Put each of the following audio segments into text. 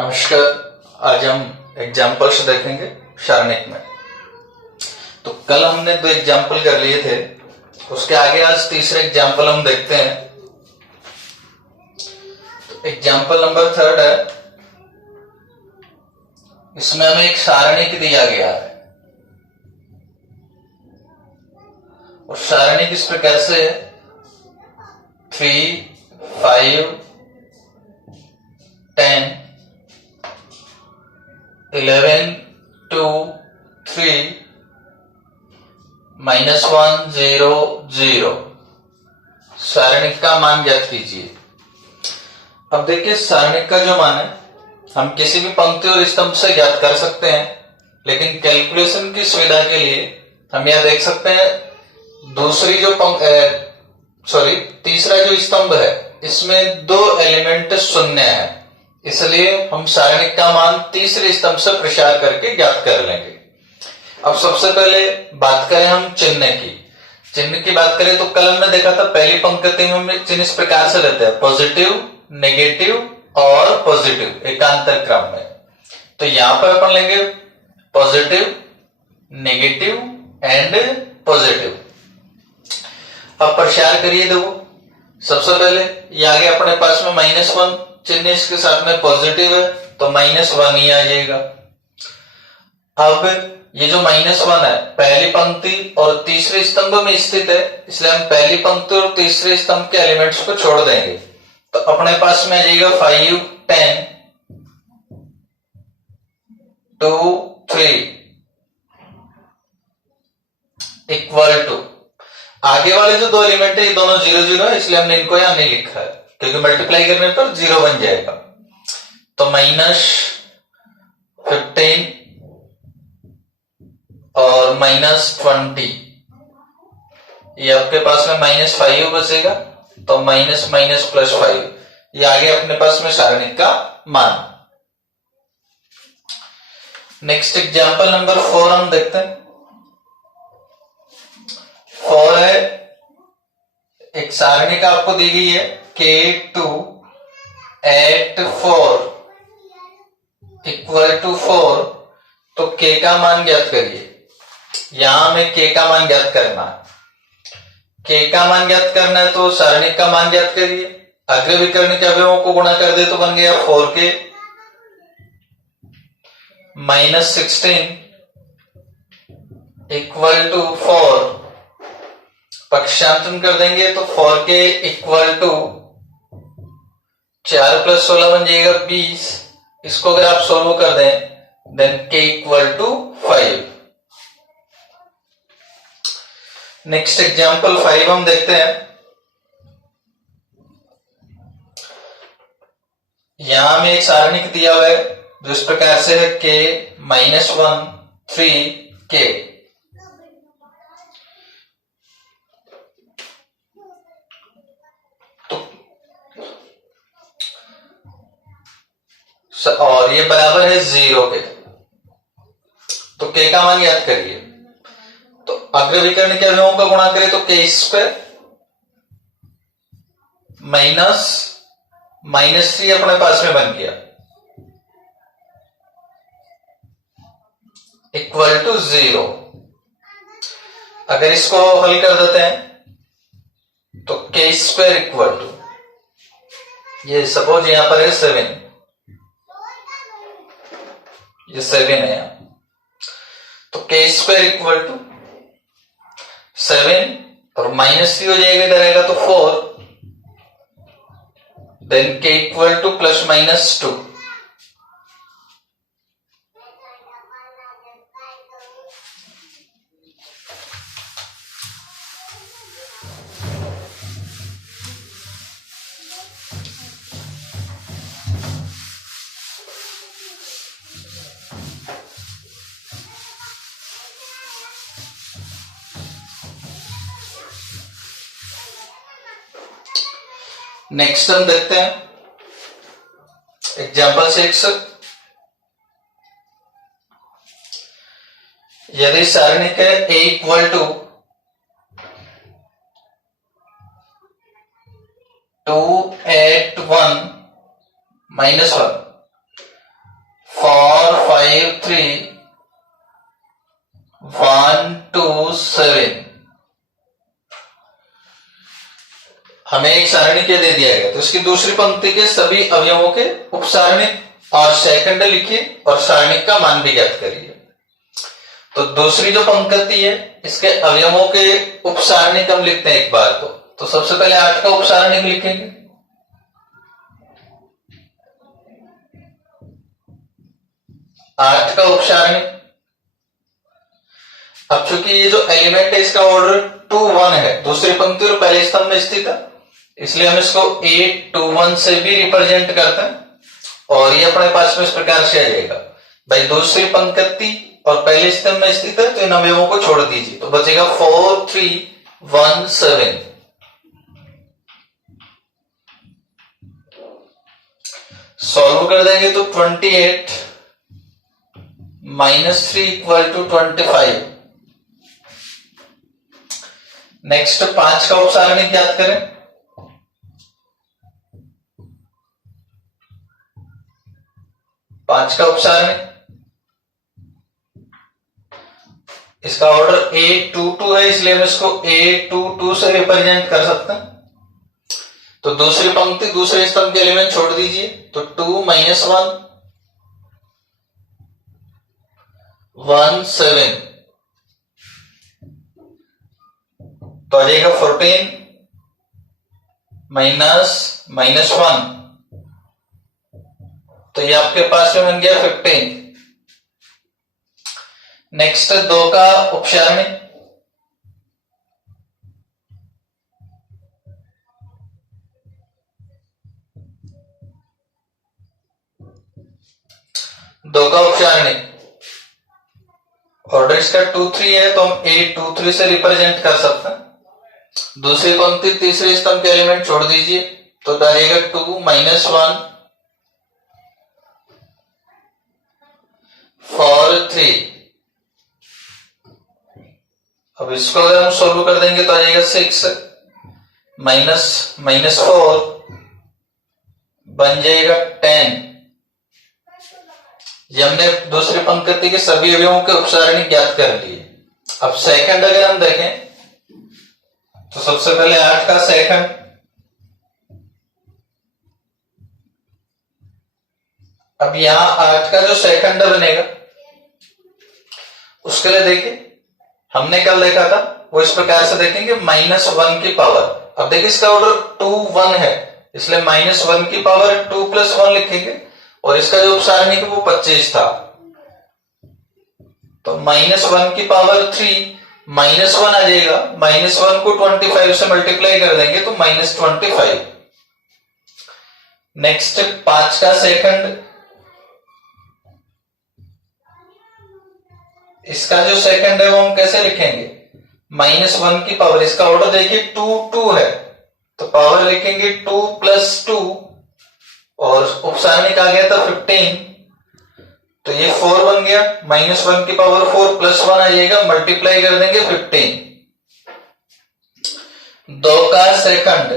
नमस्कार। आज हम एग्जाम्पल्स देखेंगे सारणिक में। तो कल हमने दो एग्जाम्पल कर लिए थे, उसके आगे आज तीसरा एग्जाम्पल हम देखते हैं। तो एग्जाम्पल नंबर 3 है। इसमें हमें एक सारणिक दिया गया है और सारणिक इस प्रकार से है 3, 5, 10, 11, 2, 3, -1, 0, 0। सारणिक का मान ज्ञात कीजिए। अब देखिए, सारणिक का जो मान है हम किसी भी पंक्ति और स्तंभ से ज्ञात कर सकते हैं, लेकिन कैलकुलेशन की सुविधा के लिए हम यह देख सकते हैं दूसरी जो तीसरा जो स्तंभ है इसमें 2 एलिमेंट शून्य है, इसलिए हम सारणिक का मान तीसरे स्तंभ से प्रसार करके ज्ञात कर लेंगे। अब सबसे पहले बात करें हम चिन्ह की बात करें तो कल हमने देखा था पहली पंक्ति में हम चिन्ह इस प्रकार से लेते हैं, पॉजिटिव, नेगेटिव और पॉजिटिव एकांतर क्रम में। तो यहां पर अपन लेंगे पॉजिटिव, नेगेटिव एंड पॉजिटिव। अब प्रसार करिए। देखो, सबसे पहले ये आगे अपने पास में -1 चिन्ह इसके साथ में पॉजिटिव है तो -1 ही आ जाएगा। अब ये जो -1 है पहली पंक्ति और तीसरे स्तंभ में स्थित है, इसलिए हम पहली पंक्ति और तीसरे स्तंभ के एलिमेंट्स को छोड़ देंगे। तो अपने पास में आ जाएगा 5, 10, 2, 3 इक्वल टू, आगे वाले जो 2 एलिमेंट है ये दोनों 0, 0 है, इसलिए हमने इनको यहां नहीं लिखा है क्योंकि मल्टीप्लाई करने पर 0 बन जाएगा। तो -15 और -20, ये आपके पास में -5 बचेगा, तो -5, ये आगे अपने पास में सारणिक का मान। नेक्स्ट एग्जांपल नंबर 4 हम देखते हैं। 4 है, एक सारणिक आपको दी गई है K2 at 4 इक्वल टू 4। तो K का मान ज्ञात करिए। यहां हमें K का मान ज्ञात करना है। K का मान ज्ञात करना है तो सारणिक का मान ज्ञात करिए। अग्रविकर्ण के अवयवों को गुणा कर दे तो बन गया 4K -16 इक्वल टू 4। पक्षांतरण कर देंगे तो 4K इक्वल टू 4 + 16 बन जाएगा 20। इसको अगर आप सोल्व कर दें then K equal to 5। Next example 5 हम देखते हैं। यहां में एक सारणिक दिया हुआ है जो इस प्रकार से है K -1, 3K। और ये बराबर है 0 के। तो K का मान याद करिए। तो अग्रविकर्ण के अवयवों का गुणा करें तो K² -3 अपने पास में बन गया इक्वल टू 0। अगर इसको हल कर देते हैं तो K² इक्वल टू, ये सपोज यहां पर है 7, ये 7 है यहां। तो K² इक्वल टू 7 और -3 हो जाएगा, इधर आएगा तो 4, then K equal to +-2। Next हम देखते हैं एग्जांपल 6। यदि सारणिक है A इक्वल टू 2, 8, 1, -1 4 5 3 1 2 7 हमें एक सारणी के दे दिया गया, तो इसकी दूसरी पंक्ति के सभी अवयवों के उपसारणिक और सेकंड लिखिए और सारणिक का मान भी ज्ञात करिए। तो दूसरी जो पंक्ति है इसके अवयवों के उपसारणिक हम लिखते हैं एक बार तो सबसे पहले 8 का उपसारणिक लिखेंगे। 8 का उपसारणिक। अब चूंकि ये जो एलिमेंट है इसका ऑर्डर 2 1 है, दूसरी पंक्ति और पहले स्तंभ में स्थित है, इसलिए हम इसको 8 2 1 से भी रिप्रेजेंट करते हैं और ये अपने पास में इस प्रकार से आ जाएगा। भाई दूसरी पंक्ति और पहले स्तंभ में स्थित है तो इन अवयवों को छोड़ दीजिए, तो बचेगा 4 3 1 7। सॉल्व कर देंगे तो 28 -3 इक्वल टू 25। नेक्स्ट 5 का उपसारणिक ज्ञात करें। 5 का उपसारणिक, इसका ऑर्डर 8 2 2 है, इसलिए हम इसको 8 2 2 से रिप्रेजेंट कर सकते हैं। तो दूसरी पंक्ति दूसरे स्तंभ के एलिमेंट छोड़ दीजिए, तो 2 -1 1 7 तो आ जाएगा 14 -1, तो ये आपके पास में बन गया 15। नेक्स्ट 2 का उपसारणिक। दो का उपसारणिक ऑर्डर इसका 2 3 है, तो हम 8 2 3 से रिप्रेजेंट कर सकते हैं। दूसरी पंक्ति तीसरे स्तंभ के एलिमेंट छोड़ दीजिए, तो डालेगा 2 -1 4 3। अब इसको अगर हम सोल्व कर देंगे तो आ जाएगा 6 -4 बन जाएगा 10। ये हमने दूसरी पंक्ति के सभी अवयवों के उपसारणिक ज्ञात कर लिए। अब सेकंड अगर हम देखें तो सबसे पहले 8 का सेकंड। अब यहां 8 का जो सेकंड बनेगा उसके लिए देखिए, हमने कल देखा था वो इस प्रकार से देखेंगे -1 की पावर। अब देखिए इसका ऑर्डर 2 1 है, इसलिए -1 की पावर 2 + 1 लिखेंगे और इसका जो उपसारणिक है वो 25 था, तो -1 की पावर 3 -1 आ जाएगा। -1 को 25 से मल्टीप्लाई कर देंगे तो -25। नेक्स्ट 5 का सेकंड, इसका जो सेकंड है वो हम कैसे लिखेंगे, -1 की पावर, इसका ऑर्डर देखिए 2 2 है, तो पावर लिखेंगे 2 + 2 और उपसारणिक आ गया था 15, तो ये 4 बन गया। -1 की पावर 4 + 1 आ जाएगा, मल्टीप्लाई कर देंगे 15। 2 का सेकंड,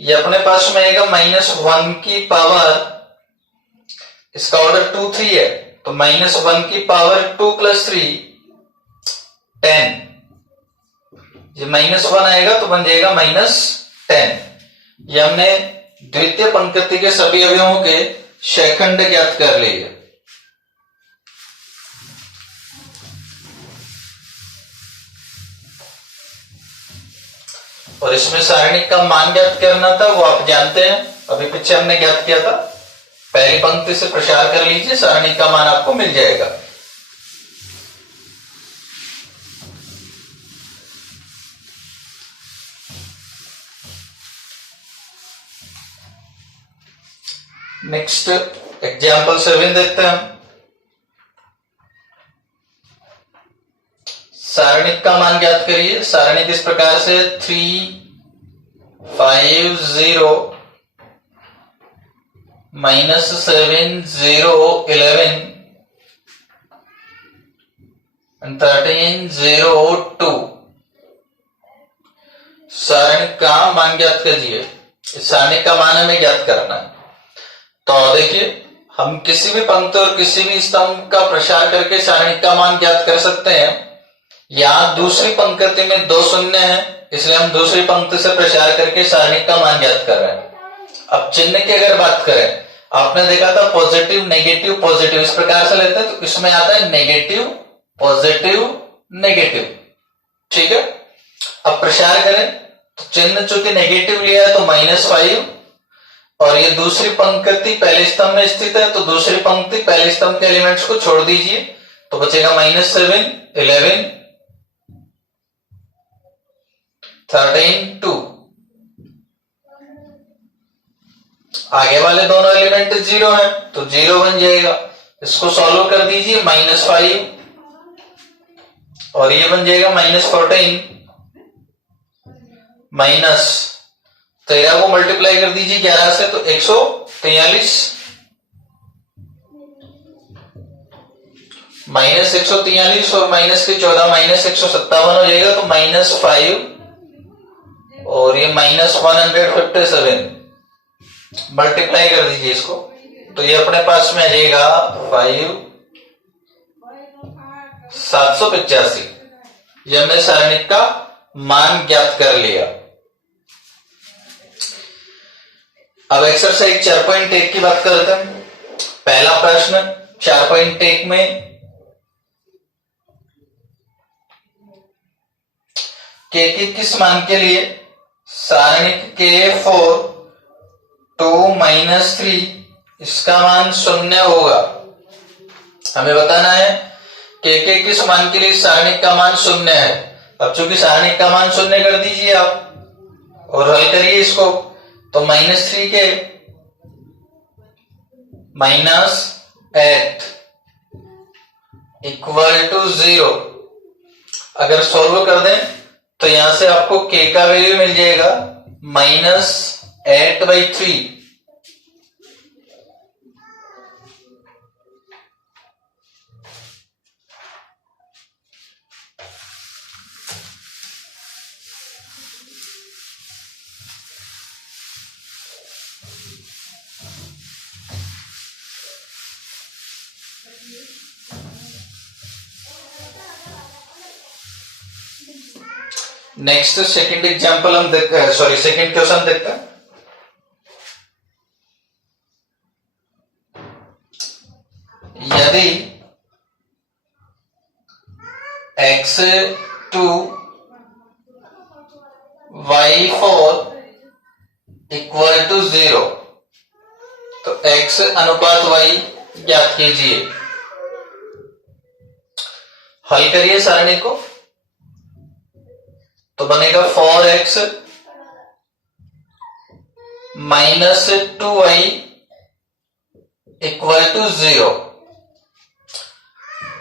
ये अपने पास में आएगा -1 की पावर, इसका ऑर्डर 2 3 है, तो -1 की पावर 2 + 3 10। ये -1 आएगा तो बन जाएगा -10। ये हमने द्वितीय पंक्ति के सभी अवयवों के सेकंड ज्ञात कर लिए। और इसमें सारणिक का मान ज्ञात करना था, वो आप जानते हैं, अभी पीछे हमने ज्ञात किया था। पहली पंक्ति से प्रसार कर लीजिए, सारणिक का मान आपको मिल जाएगा। नेक्स्ट एग्जाम्पल 7 देखते हैं हम। सारणिक का मान ज्ञात करिए। सारणिक इस प्रकार से 3 5 0 -7 0 11 13 0 2। सारणिक का मान ज्ञात कीजिए। इस सारणी का मान हमें ज्ञात करना है। तो देखिए, हम किसी भी पंक्ति और किसी भी स्तंभ का प्रसार करके सारणी का मान ज्ञात कर सकते हैं। यहाँ दूसरी पंक्ति में 2 शून्य है, इसलिए हम दूसरी पंक्ति से प्रसार करके सारणी का मान ज्ञात कर रहे हैं। अब चिन्ह की अगर बात करें, आपने देखा था पॉजिटिव नेगेटिव पॉजिटिव इस प्रकार से लेते हैं, तो इसमें आता है नेगेटिव पॉजिटिव नेगेटिव। ठीक है, अब प्रसार करें तो चिन्ह चूंकि नेगेटिव लिया है तो -5, और ये दूसरी पंक्ति पहले स्तंभ में स्थित है, तो दूसरी पंक्ति पहले स्तंभ के एलिमेंट्स को छोड़ दीजिए, तो बचेगा -7 11 13 2। आगे वाले दोनों एलिमेंट 0 हैं, तो 0 बन जाएगा। इसको सॉल्व कर दीजिए, -5 और ये बन जाएगा -14 -13 को मल्टीप्लाई कर दीजिए 11 से, तो 143 -143 और माइनस के 14 -157 हो जाएगा, तो -5 और ये -157 मल्टीप्लाई कर दीजिए इसको, तो ये अपने पास में आ जाएगा 5 785। ये हमने सारणिक का मान ज्ञात कर लिया। अब एक्सरसाइज 4.1 की बात करते हैं। पहला प्रश्न 4.1 में के किस मान के लिए सारणिक के 4 2 -3 इसका मान 0 होगा। हमें बताना है के किस मान के लिए सारणिक का मान 0 है। अब चूंकि सारणिक का मान 0 कर दीजिए आप और हल करिए इसको, तो -3 के -8 इक्वल टू 0 अगर सॉल्व कर दें तो यहां से आपको k का वैल्यू मिल जाएगा -8/3। नेक्स्ट सेकंड एग्जांपल हम देखते हैं, सॉरी सेकंड क्वेश्चन देखते हैं। यदि x2 y4 इक्वल टू 0, तो x अनुपात y ज्ञात कीजिए। हल करिए सारणी को, तो बनेगा 4x - 2y इक्वल टू 0।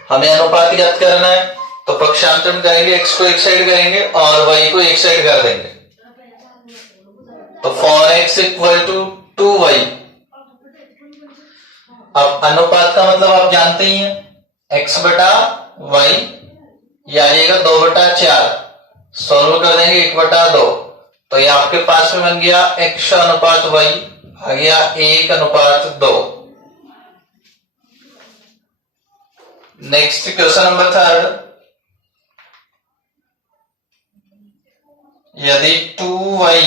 हमें अनुपात ज्ञात करना है, तो पक्षांतरण करेंगे, x को एक साइड करेंगे और y को एक साइड कर देंगे, तो 4x इक्वल टू 2y। अब अनुपात का मतलब आप जानते ही हैं, x बटा y, या आ जाएगा 2/4। सॉल्व कर देंगे 1/2, तो ये आपके पास में बन गया x अनुपात y, आ गया 1/2। Next question number 3। यदि 2y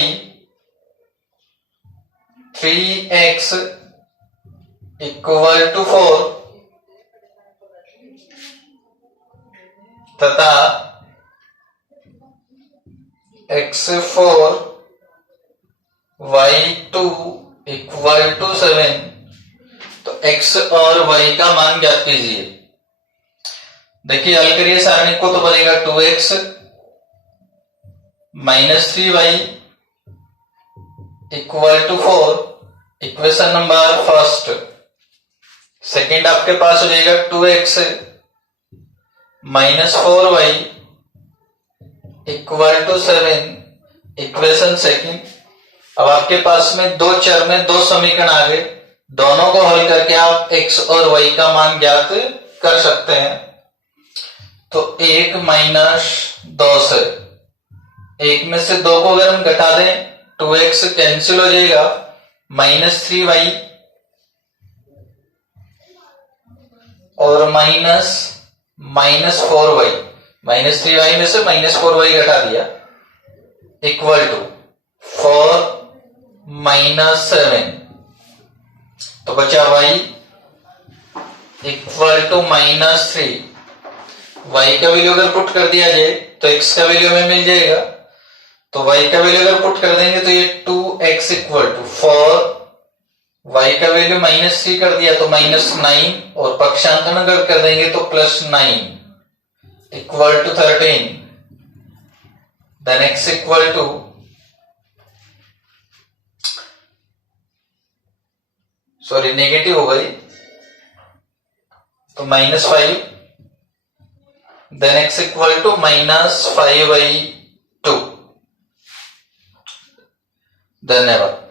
3x इक्वल टू 4 तथा x4 y2 इक्वल टू 7, तो x और y का मान ज्ञात कीजिए। देखिए हल करिए सारणी को, तो बनेगा 2x - 3y equal to 4, equation number first. Second आपके पास हो जाएगा 2x - 4y equal to 7, equation second. अब आपके पास में दो चर में दो समीकरण आ गए, दोनों को हल करके आप x और y का मान ज्ञात कर सकते हैं। तो 1 - 2 से 1 में से 2 को अगर हम घटा दें 2x कैंसिल हो जाएगा, -3y और -4y, -3y में से -4y घटा दिया, इक्वल टू 4 -7, तो बचा y इक्वल टू -3। y का वैल्यू अगर पुट कर दिया जाए तो x का वैल्यू हमें मिल जाएगा, तो y का वैल्यू अगर पुट कर देंगे तो ये 2x इक्वल टू 4, y का वैल्यू -3 कर दिया तो -9, और पक्षांतरण अगर कर देंगे तो +9 equal to 13, then x equal to negative हो गई तो -5, देन x इक्वल टू -5/2। धन्यवाद।